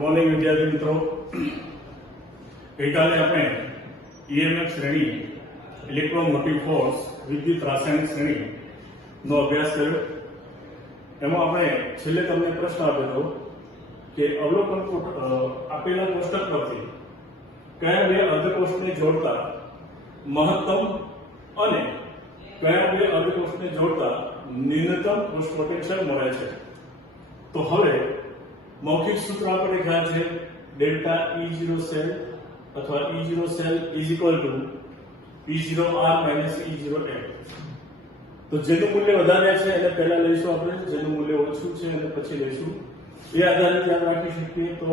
Morning વિદ્યાર્થી મિત્રો, ગઈકાલે આપણે ઈએમએફ શ્રેણી ઇલેક્ટ્રોમોટિવ ફોર્સ વિદ્યુત રાસાયણિક શ્રેણી નો અભ્યાસ કર્યો. એમાં આપણે છેલ્લે તમને પ્રશ્ન આપ્યો હતો કે અવલોકન આપેલા કોષ્ટક પરથી કયા બે અર્ધકોષને જોડતા મહત્તમ અને કયા બે અર્ધકોષને જોડતા ન્યૂનતમ કોષ પોટેન્શિયલ મળે છે. તો હવે મૌખિક સૂત્ર આપણે ખ્યાલ છે ડેલ્ટા E0 સેલ અથવા E0 સેલ E0R E0L. તો જેનું મૂલ્ય વધારે છે એને પહેલા લઈશું આપણે, જેનું મૂલ્ય ઓછું છે એને પછી લઈશું. એ આધારે યાદ રાખી શકીએ. તો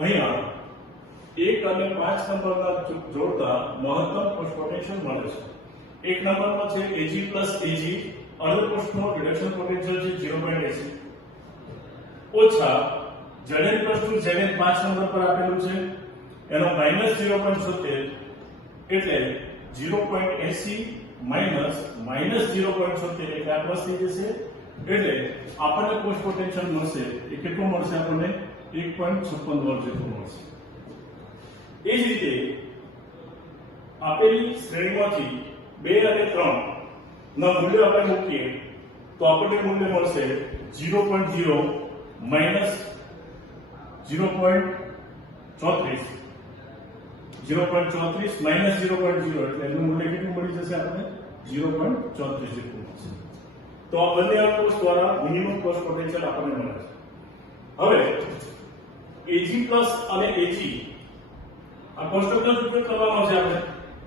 અહીંયા 1 અને 5 નંબરના જોડતા મહત્તમ કોષ પોટેન્શિયલ મળે છે. 1 નંબરમાં છે Ag plus Ag, અર્ધકોષનો રિડક્શન પોટેન્શિયલ છે 0.80 ઓછા Zn plus 2 Zn 5 નંબર પર આપેલું છે એનો -0.70 એટલે 0.80 -0.70 એટલે આ પ્લસ થઈ જશે. એટલે આપણને કોષ પોટેન્શિયલ મળશે એ કેટલું મળશે? આપણને 1.56 વોલ્ટ જેટલું મળશે. એ જ રીતે આપેલી શ્રેણીમાંથી 2 અને 3 ના મૂલ્ય આપણે મૂકીએ તો આપણને મૂલ્ય મળશે 0.0 -0.34 -0.0 એટલે એનું મૂલ્ય કેટલું મળી જશે? આપણને 0.34 જેટલું મળશે. તો આ બંને અર્ધકોષ દ્વારા મિનિમમ કોષ પોટેન્શિયલ આપણને મળે છે. હવે Ag પ્લસ અને Ag આ કોષ્ટકનો ઉપયોગ કરવાનો છે. આપણે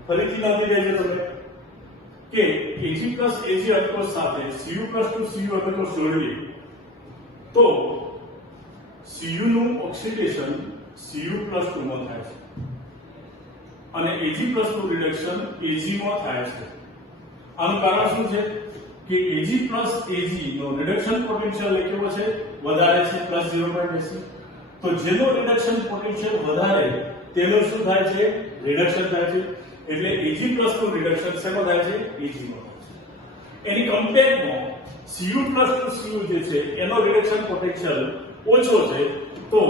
ફરીથી નોંધી લેજો તમે કે Ag પ્લસ Ag અર્ધકોષ સાથે Cu પ્લસ 2 Cu અર્ધકોષ જોડીએ તો Cu નું ઓક્સિડેશન Cu પ્લસ 2 માં થાય છે અને Ag પ્લસ 2 રિડક્શન Ag માં થાય છે. આનું કારણ શું છે કે Ag પ્લસ Ag નો રિડક્શન પોટેન્શિયલ કેવો છે? વધારે છે, +0.80. તો જેનો રિડક્શન પોટેન્શિયલ વધારે તેનો શું થાય છે? રિડક્શન થાય છે. એટલે Ag પ્લસ નું રિડક્શન શેમાં થાય છે? Ag માં થાય છે. એની કમ્પેરમાં Cu પ્લસ 2 Cu જે છે એનો રિડક્શન પોટેન્શિયલ ઓછો છે, તો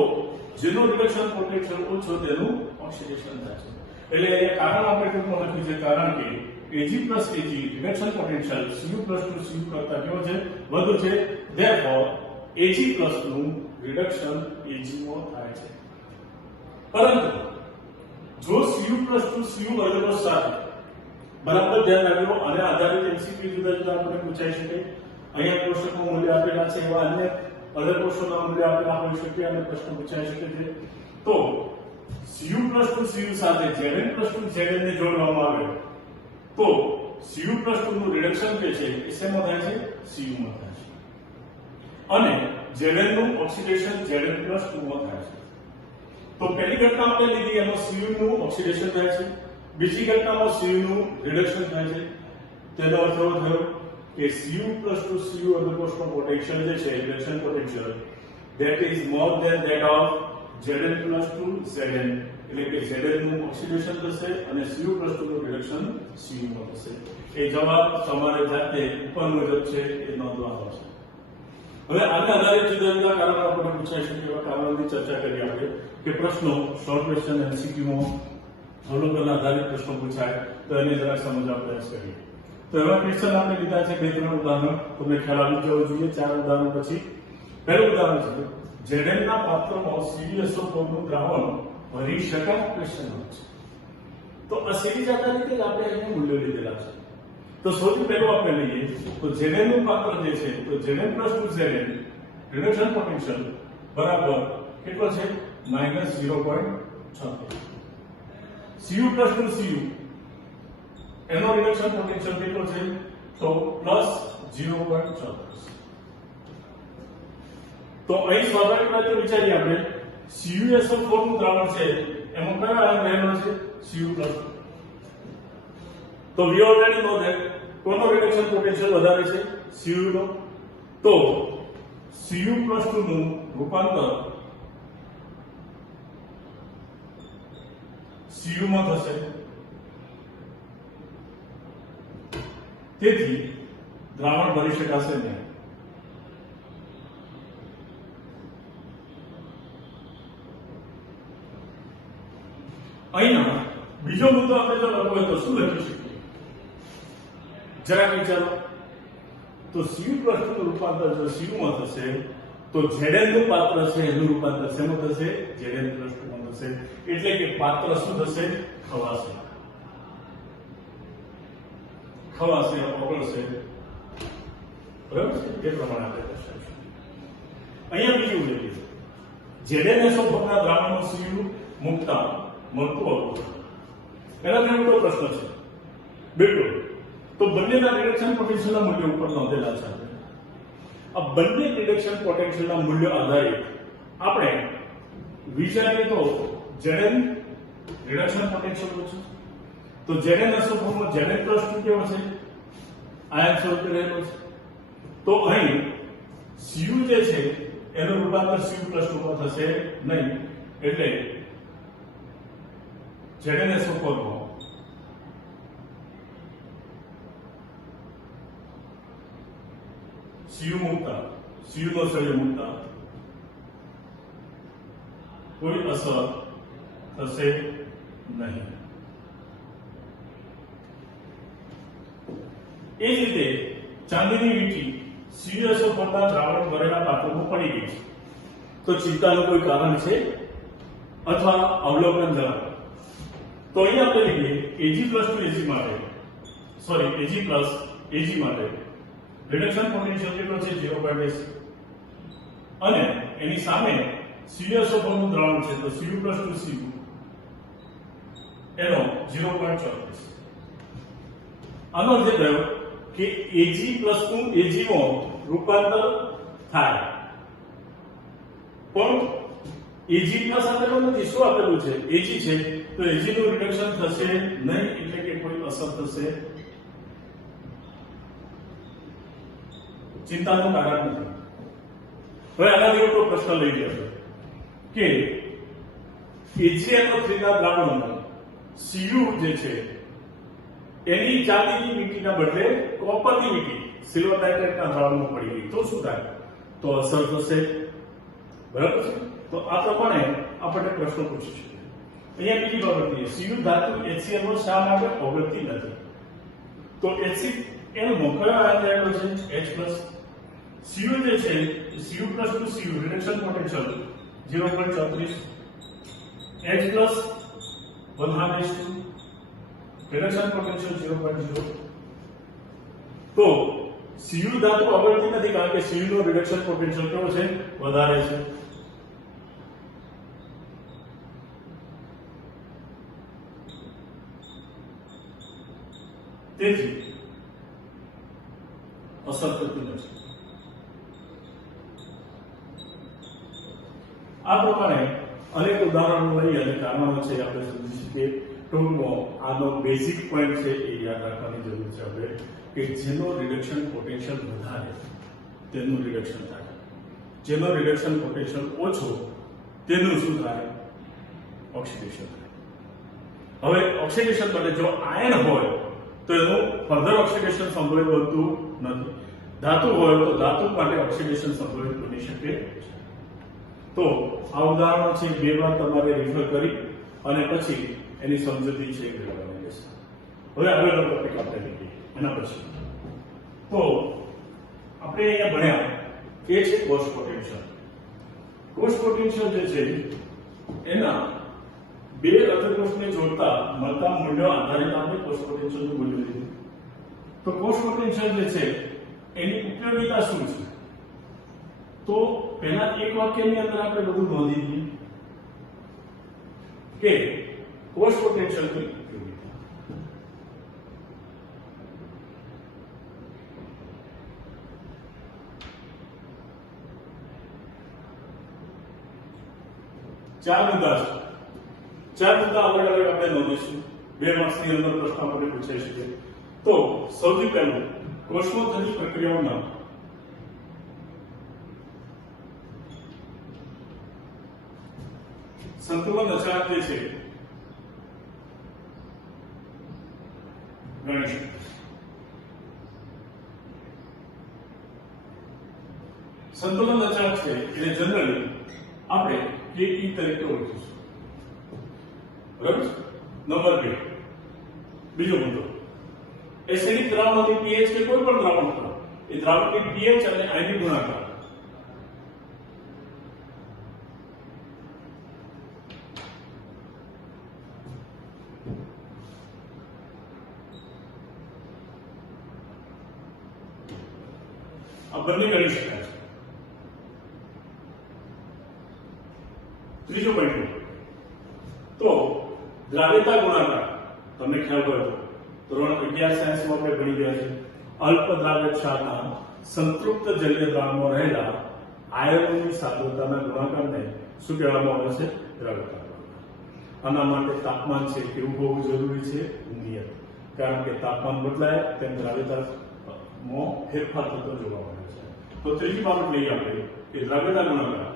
જેનો રિડક્શન પોટેન્શિયલ ઓછો તેનું ઓક્સિડેશન થાય છે. એટલે એ કારણ આપણે ટૂંકમાં લખ્યું છે, કારણ કે Ag plus Ag reduction potential Cu plus 2 Cu કરતા કેવો છે? વધુ છે. therefore Ag plus નું રિડક્શન Ag માં થાય છે. પરંતુ જો Cu plus 2 Cu અર્ધકોષ સાથે બરાબર ધ્યાન રાખજો, અને આધારિત MCQ જુદા જુદા આપણે પૂછાઈ શકે. અહીંયા કોષ્ટકમાં મૂલ્ય આપેલા છે એવા અન્ય અર્ધકોષોના મૂલ્ય આપેલા હોઈ શકે અને પ્રશ્ન પૂછાઈ શકે છે. તો Cu plus 2 Cu સાથે Zn plus 2 Zn ને જોડવામાં આવે તો Cu plus 2 નું રિડક્શન જે છે એ શેમાં થાય છે? Cu માં થાય છે. અને Zn નું ઓક્સિડેશન Zn plus 2 માં થાય છે. તો પહેલી ઘટના આપણે લીધી એમાં Cu નું ઓક્સિડેશન થાય છે, બીજી ઘટનામાં Cu નું રિડક્શન થાય છે. તેનો અર્થ એવો થયો કે Cu plus 2 Cu અર્ધકોષનો પોટેન્શિયલ જે છે reduction potential that is more than that of Zn plus 2 Zn, એટલે કે Zn નું ઓક્સિડેશન થશે અને Cu plus 2 નું રિડક્શન Cu માં થશે. એ જવાબ તમારે જાતે ઉપર મુજબ છે એ નોંધવાનો છે. હવે આના આધારે જુદા જુદા કારણો આપણે પૂછાઈ શકે એવા કારણોની ચર્ચા કરી આપણે કે પ્રશ્નો શોર્ટ ક્વેશ્ચન MCQ માં અવલોકન આધારિત પ્રશ્નો પૂછાય તો એને જરા સમજવા પ્રયાસ કરીએ. તો એવા ક્વેશ્ચન આપણે લીધા છે 2-3 ઉદાહરણ, તમને ખ્યાલ આવી જવો જોઈએ. 4 ઉદાહરણ પછી પહેલું ઉદાહરણ છે Zn ના પાત્રમાં CuSO4 નું દ્રાવણ ભરી શકાય ક્વેશ્ચન છે. તો આ સીરીઝ આધારિત જ આપણે અહીં મૂલ્યો લીધેલા છે. તો સૌથી પહેલું આપણે લઈએ તો Zn નું પાત્ર જે છે તો Zn plus 2 Zn reduction potential બરાબર કેટલો છે? -0.36. Cu plus 2 Cu એનો રિડક્શન પોટેન્શિયલ કેટલો છે? તો +0.36. તો અહીં સ્વાભાવિક રીતે વિચારીએ આપણે CuSO4 નું દ્રાવણ છે એમાં કયા આયન રહેલો છે? Cu plus 2. તો we already know that કોનો રિડક્શન પોટેન્શિયલ વધારે છે? Cu નો. તો Cu plus 2 નું રૂપાંતર Cu માં થશે. તેથી દ્રાવણ ભરી શકાશે નહીં. અહીંયા બીજો મુદ્દો આપણે જો લખવો હોય તો શું લખી શકીએ? જરાક વિચારો. તો Cu પ્લસ નું રૂપાંતર જો Cu માં થશે તો Zn નું પાત્ર છે એનું રૂપાંતર શેમાં થશે? Zn પ્લસ 2 માં થશે. એટલે કે પાત્ર શું થશે? ખવાશે. ખવાશે, ઓગળશે. બરાબર છે? એ પ્રમાણે આપણે દર્શાવીશું. અહીંયા બીજું લઈએ. Zn-SO4 દ્રાવણમાં Cu મુકતા મળતું અવરોધ. એના મોટો પ્રશ્ન છે. બિલકુલ. તો બંનેના રિડક્શન પોટેન્શિયલના મૂલ્યો ઉપર નોંધેલા છે. આ બંને રિડક્શન પોટેન્શિયલના મૂલ્યો આધારિત આપણે વિચારીએ તો Zn રિડક્શન પોટેન્શિયલ છે. તો Zn-SO4 માં Zn પ્લસ 2 કેવો છે? આયન સ્વરૂપે રહેલો છે. તો અહીં Cu જે છે એનું રૂપાંતર Cu પ્લસ 2 માં થશે નહીં. એટલે Zn-SO4 માં Cu મુકતા, Cu નો સળિયો મુકતા કોઈ અસર થશે નહીં. એ જ રીતે ચાંદીની વીંટી CuSO4 ના દ્રાવણ ભરેલા પાત્રમાં પડી ગઈ છે. તો ચિંતાનું કોઈ કારણ છે અથવા અવલોકન ધરાવે? તો અહીંયા આપણે લઈએ Ag+2Ag માટે, સોરી Ag+Ag માટે રિડક્શન પોટેન્શિયલ કેટલો છે? 0.8. અને એની સામે CuSO4 નું દ્રાવણ છે તો Cu+2Cu એનો 0.34. આનો અર્થ એ થયો કે Ag+2Ag માં રૂપાંતર થાય. પણ Ag પ્લસ આપેલું નથી. શું આપેલું છે? Ag છે. તો Ag નું રિડક્શન થશે નહીં. એટલે કે કોઈ અસર થશે. ચિંતાનું કારણ નથી. હવે આનાથી મોટો પ્રશ્ન લઈ લ્યો કે AgNO3 ના દ્રાવણમાં Cu જે છે એની ચાંદીની વીંટીના બદલે કોપરની વીંટી સિલ્વર નાઇટ્રેટના દ્રાવણમાં પડી ગઈ. તો શું થાય? તો અસર થશે. બરાબર છે? તો આ પ્રમાણે આપણે પ્રશ્ન પૂછીશું. અહીંયા બીજી બાબત છે, Cu ધાતુ HCl શા માટે ઓગળતી નથી? તો HCl માં કયો આયન રહેલો છે? H+. Cu જે છે Cu+2Cu reduction potential 0.34. H+ 1/2 reduction potential 0.0. તો Cu ધાતુ ઓગળતી નથી કારણ કે Cu નો રિડક્શન પોટેન્શિયલ કેવો છે? વધારે છે. તેથી અસર થતી નથી. આ પ્રમાણે અનેક ઉદાહરણો લઈ અને કારણો છે આપણે સમજી શકીએ. ટૂંકમાં આનો બેઝિક પોઈન્ટ છે એ યાદ રાખવાની જરૂર છે આપણે કે જેનો રિડક્શન પોટેન્શિયલ વધારે તેનું રિડક્શન થાય, જેનો રિડક્શન પોટેન્શિયલ ઓછો તેનું શું થાય? ઓક્સિડેશન થાય. હવે ઓક્સિડેશન માટે જો આયન હોય તો એનું ફર્ધર ઓક્સિડેશન સંભવિત બનતું નથી. ધાતુ હોય તો ધાતુ માટે ઓક્સિડેશન સંભવિત બની શકે છે. તો આ ઉદાહરણો છે, બે વાર તમારે રેફર કરી અને પછી એની સમજૂતી છે કરવાની રહેશે. હવે આગળનો ટોપિક આપણે લઈએ એના પછી. તો આપણે અહીંયા ભણ્યા એ છે કોસ્ટ પોટેન્શિયલ. કોસ્ટ પોટેન્શિયલ જે છે એના બે અર્ધકોષને જોડતા મળતા મૂલ્યો આધારિત આપણે કોસ્ટ પોટેન્શિયલનું મૂલ્ય લીધું. તો કોસ્ટ પોટેન્શિયલ જે છે એની ઉપયોગિતા શું છે? તો પહેલા એક વાક્યની અંદર આપણે બધું નોંધી દીધું કે કોસ્ટ પોટેન્શિયલની ઉપયોગિતા. ચાર મુદ્દા અલગ અલગ આપણે નોંધીશું. 2 માર્ક્સની અંદર પ્રશ્ન આપણે પૂછાઈ શકે. તો સૌથી પહેલું કોષમાં થતી પ્રક્રિયાઓમાં સંતુલન અચાનક જે છે ગણેશ સંતુલન અચાનક છે એટલે જનરલી આપણે KE તરીકે ઓળખીશું. બરાબર છે? નંબર 2 બીજો મુદ્દો એસિડિક દ્રાવણની pH કે કોઈ પણ દ્રાવણ કરો એ દ્રાવણની pH અને આયનિક ગુણાકાર આ બંને કરી શકાય છે. ત્રીજો પોઈન્ટ તો દ્રાવ્યતા ગુણાકાર તમને ખ્યાલ હોય તો ધોરણ 11 સાયન્સમાં આપણે ભણી ગયા છે. અલ્પ દ્રાવ્ય ક્ષારના સંતૃપ્ત જલીય દ્રાવણમાં રહેલા આયનોની સાંદ્રતાના ગુણાકારને શું કહેવામાં આવે છે? દ્રાવ્યતા ગુણાકાર. આના માટે તાપમાન છે કેવું હોવું જરૂરી છે? નિયત. કારણ કે તાપમાન બદલાય તેમ દ્રાવ્યતામાં ફેરફાર થતો જોવા મળે છે. તો ત્રીજી બાબત લઈએ આપણે કે દ્રાવ્યતા ગુણાકાર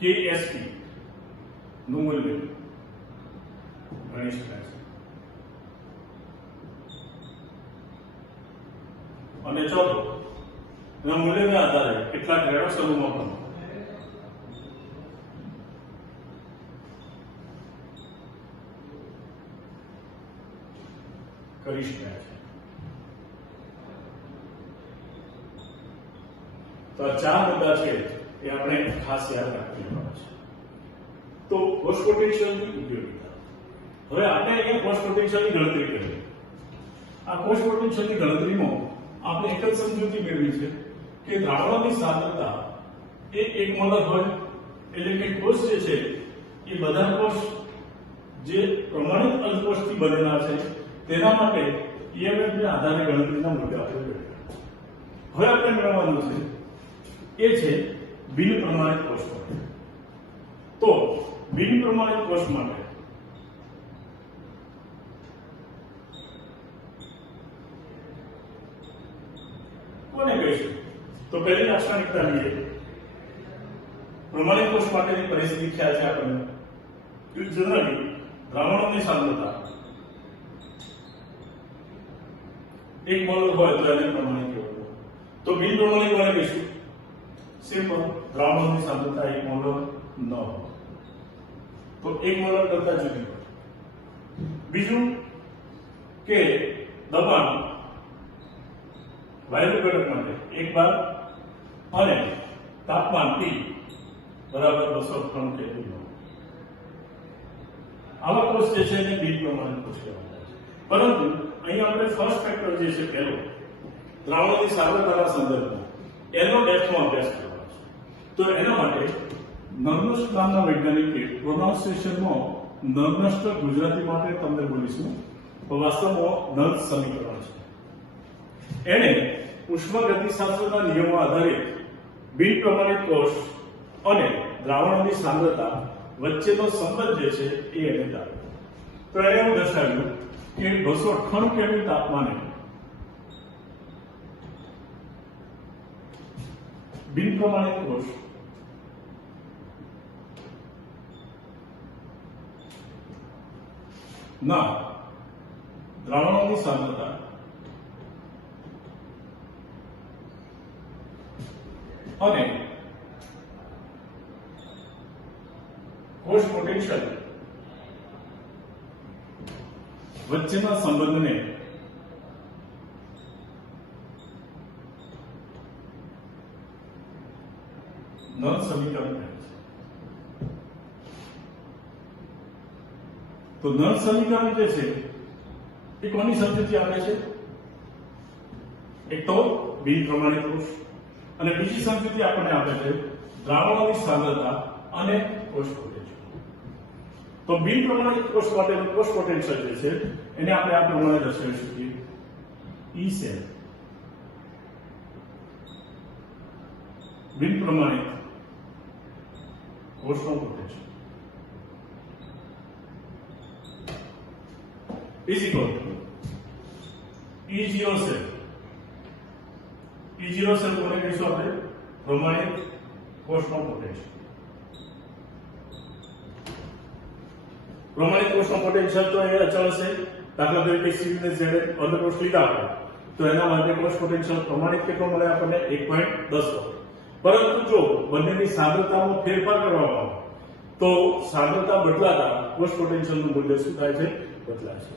KSP નું મૂલ્ય ગણી શકાય છે. અને ચોથો એના મૂલ્યના આધારે કેટલાક રેડોસરોમાં પણ કરી શકાય છે. તો આ 4 મુદ્દા છે એ આપણે ખાસ યાદ રાખવાના છે. તો ફોર્સ પોટેન્શિયલની ઉપયોગિતા. હવે આપણે અહીંયા ફોર્સ પોટેન્શિયલની ગણતરી કરીએ. આ ફોર્સ પોટેન્શિયલની ગણતરીમાં આપણે એક જ સમજૂતી મેળવી છે કે દ્રાવણની સાંદ્રતા એ 1 મોલર હોય એટલે કે કોષ જે છે એ બધા કોષ જે પ્રમાણિત અલ્પકોષથી બનેલા છે તેના માટે EMF ના આધારે ગણતરીના મુદ્દા આપણે મેળવ્યા. હવે આપણે મેળવવાનું છે એ છે બિન પ્રમાણિત કોષ માટે. તો બિન પ્રમાણિત કોષ માટે કોને કહીશું? તો પહેલી લાક્ષણિકતા લઈએ. પ્રમાણિત કોષ માટેની પરિસ્થિતિ ખ્યાલ છે આપણને. જનરલી દ્રાવણોની સાંદ્રતા 1 મોલર હોય તો એને પ્રમાણિત કહેવાય. તો બિન પ્રમાણિત કોને કહીશું? સિમ્પલ, દ્રાવણની સાંદ્રતા 1 મોલર ન હોય તો 1 મોલર કરતા જુદી હોય. બીજું કે દબાણ વાયુ ઘટક માટે 1 બાર અને તાપમાન T બરાબર 293 કેલ્વિન. આવા કોષ જે છે એને બિન પ્રમાણિત કોષ કહેવાય છે. પરંતુ અહીંયા આપણે ફર્સ્ટ ફેક્ટર જે છે પહેલો દ્રાવણની સાંદ્રતાના સંદર્ભમાં એનો ડેપ્થમાં અભ્યાસ કરવાનો છે. તો એના માટે નર્નસ્ટ નામના વૈજ્ઞાનિકે પ્રોનાઉન્સિએશનમાં નર્નસ્ટ ગુજરાતી માટે તમને બોલીશું તો વાસ્તવમાં નર્સ સમીકરણ છે. એને ઉષ્માગતિશાસ્ત્રના નિયમો આધારિત બિન પ્રમાણિત કોષ અને દ્રાવણોની સાંદ્રતા વચ્ચેનો સંબંધ જે છે એ એને દાખવ્યો. તો એને એવું દર્શાવ્યું કે 298 કેલ્વિન તાપમાને બિન પ્રમાણિત કોષ ના દ્રાવણોની સાંદ્રતા અને કોષ પોટેન્શિયલ વચ્ચેના સંબંધને નળ સમીકરણ કહે છે. તો નળ સમીકરણ જે છે એ કોની સમજૂતી આપે છે? એક તો બિન પ્રમાણિત કોષ અને બીજી સમજૂતી આપણને આપે છે દ્રાવણોની સાંદ્રતા અને કોષ પોટેન્શિયલ. તો બિન પ્રમાણિત કોષ માટેનું કોષ પોટેન્શિયલ જે છે એને આપણે આ પ્રમાણે દર્શાવી શકીએ. E સેલ બિન પ્રમાણિત કોષનું potential is equal to E0 cell. E0 cell કોને કહીશું આપણે? પ્રમાણિત કોષનું પોટેન્શિયલ. પ્રમાણિત કોષનું પોટેન્શિયલ તો એ અચળ છે. દાખલા તરીકે સીને જેડે અર્ધ કોષ લીધા હોય તો એના માટે કોષ પોટેન્શિયલ પ્રમાણિત કેટલો મળે આપણને? 1.10 વોલ્ટ. પરંતુ જો બંનેની સાંદ્રતામાં ફેરફાર કરવામાં આવે તો સાંદ્રતા બદલાતા કોષ પોટેન્શિયલનું મૂલ્ય શું થાય છે? બદલાશે.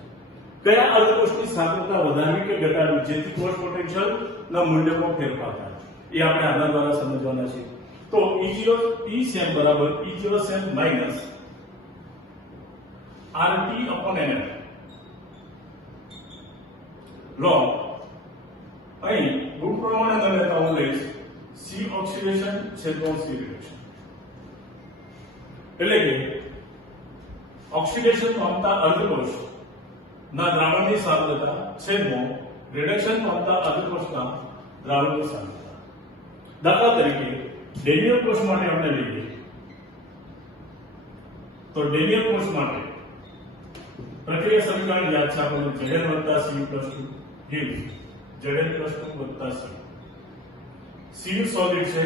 કયા અર્ધકોષની સાંદ્રતા વધારવી કે ઘટાડવી જેથી કોષ પોટેન્શિયલના મૂલ્યમાં ફેરફાર થાય એ આપણે આના દ્વારા સમજવાના છે. તો E0 E સેમ બરાબર E0 cell minus RT upon NF log અહીં ગુણ પ્રમાણે તમે લેતા હું લઈશ C ઓક્સિડેશન છેદમાં C રિડક્શન. એટલે કે ઓક્સિડેશન પામતા અર્ધકોષ ના દ્રાવણની સાંદ્રતા છેદમાં રિડક્શન પામતા અર્ધકોષના દ્રાવણની સાંદ્રતા. દાખલા તરીકે ડેનિયલ કોષ માટે આપણે લઈએ તો ડેનિયલ કોષ માટે પ્રક્રિયા સમીકરણ યાદ છે આપણને Zn વત્તા Cu plus 2 gives Zn plus 2 વત્તા C. Cu સોલિડ છે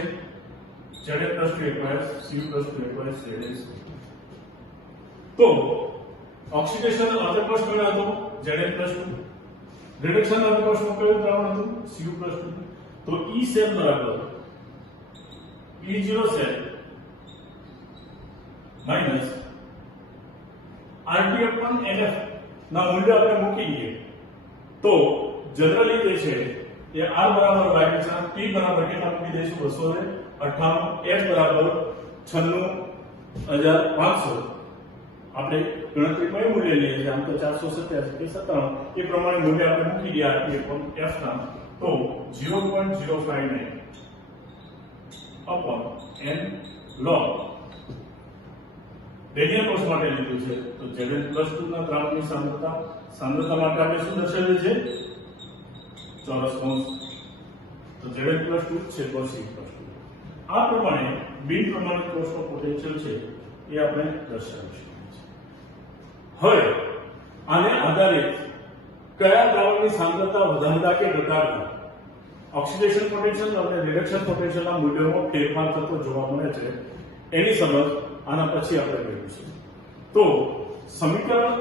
Zn plus 2 equals Cu plus 2 equals Zn. તો ઓક્સિડેશન અર્ધકોષ કયો હતો? Zn plus 2. રિડક્શન અર્ધકોષમાં કયું દ્રાવણ હતું? Cu plus 2. તો E સેમ બરાબર E0 cell minus RT upon NF ના મૂલ્ય આપણે મૂકી દઈએ તો જનરલી જે છે એ R બરાબર y છે, P બરાબર કેટલા મૂકી દઈશું? 298, F બરાબર 96,500. આપણે ગણતરીમાં એ મૂલ્ય લઈએ છીએ, આમ તો 487 કે 97 એ પ્રમાણે મૂલ્ય આપણે મૂકી દઈએ RT upon F ના તો 0.059 upon N log ડેનિયલ કોષ માટે લીધું છે તો Zn પ્લસ 2 ના દ્રાવણની સાંદ્રતા માટે આપણે શું દર્શાવ્યું છે? ચોરસ કૌંસ. તો Zn પ્લસ 2 છેદમાં C પ્લસ 2. આ પ્રમાણે બિન પ્રમાણિત કોષનો પોટેન્શિયલ છે એ આપણે દર્શાવી શકીએ છીએ. હવે આને આધારે કયા દ્રાવણની સાંદ્રતા વધારતા કે ઘટાડતા ઓક્સિડેશન પોટેન્શિયલ અને રિડક્શન પોટેન્શિયલના મૂલ્યોમાં ફેરફાર થતો જોવા મળે છે એની સમજ આના પછી આપણે કરીશું. તો સમીકરણ